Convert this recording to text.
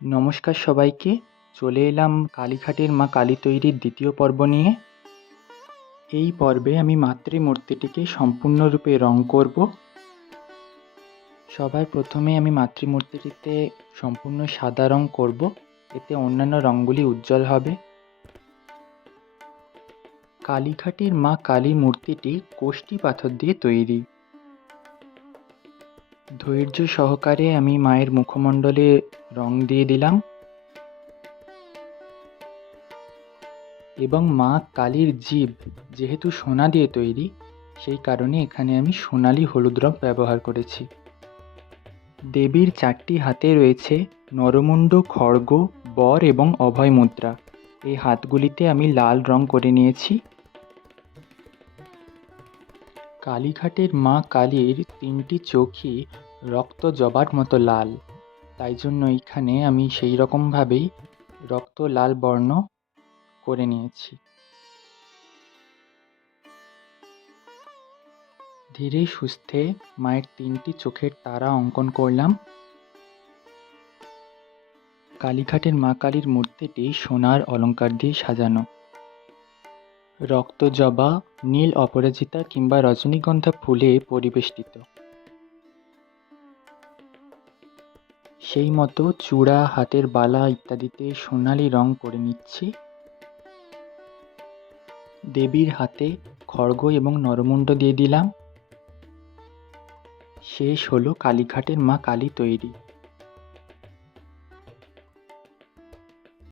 নমস্কার সবাইকে। চলে এলাম কালীঘাটের মা কালী তৈরির দ্বিতীয় পর্ব নিয়ে। এই পর্বে আমি মাতৃমূর্তিটিকে সম্পূর্ণরূপে রং করব। সবার প্রথমে আমি মাতৃমূর্তিটিতে সম্পূর্ণ সাদা রং করব, এতে অন্যান্য রঙগুলি উজ্জ্বল হবে। কালীঘাটের মা কালী মূর্তিটি কোষ্ঠী পাথর দিয়ে তৈরি। ধৈর্য সহকারে আমি মায়ের মুখমণ্ডলে রং দিয়ে দিলাম এবং মা কালীর জিভ যেহেতু সোনা দিয়ে তৈরি, সেই কারণে এখানে আমি সোনালি হলুদ রং ব্যবহার করেছি। দেবীর 4টি হাতে রয়েছে নরমুণ্ড, খড়গ, বর এবং অভয় মুদ্রা। এই হাতগুলিতে আমি লাল রং করে নিয়েছি। কালীঘাটের মা কালীর 3টি চোখই রক্ত জবার মতো লাল, তাই জন্য এখানে আমি সেই রকমভাবেই রক্ত লাল বর্ণ করে নিয়েছি। ধীরে সুস্থে মায়ের 3টি চোখের তারা অঙ্কন করলাম। কালীঘাটের মা কালীর মূর্তিটি সোনার অলঙ্কার দিয়ে সাজানো। রক্ত জবা, নীল অপরাজিতা কিংবা রজনীগন্ধা ফুলে পরিবেষ্টিত। সেই মতো চূড়া, হাতের বালা ইত্যাদিতে সোনালি রং করে নিচ্ছি। দেবীর হাতে খড়গ এবং নরমুণ্ড দিয়ে দিলাম। শেষ হলো কালীঘাটের মা কালী তৈরি।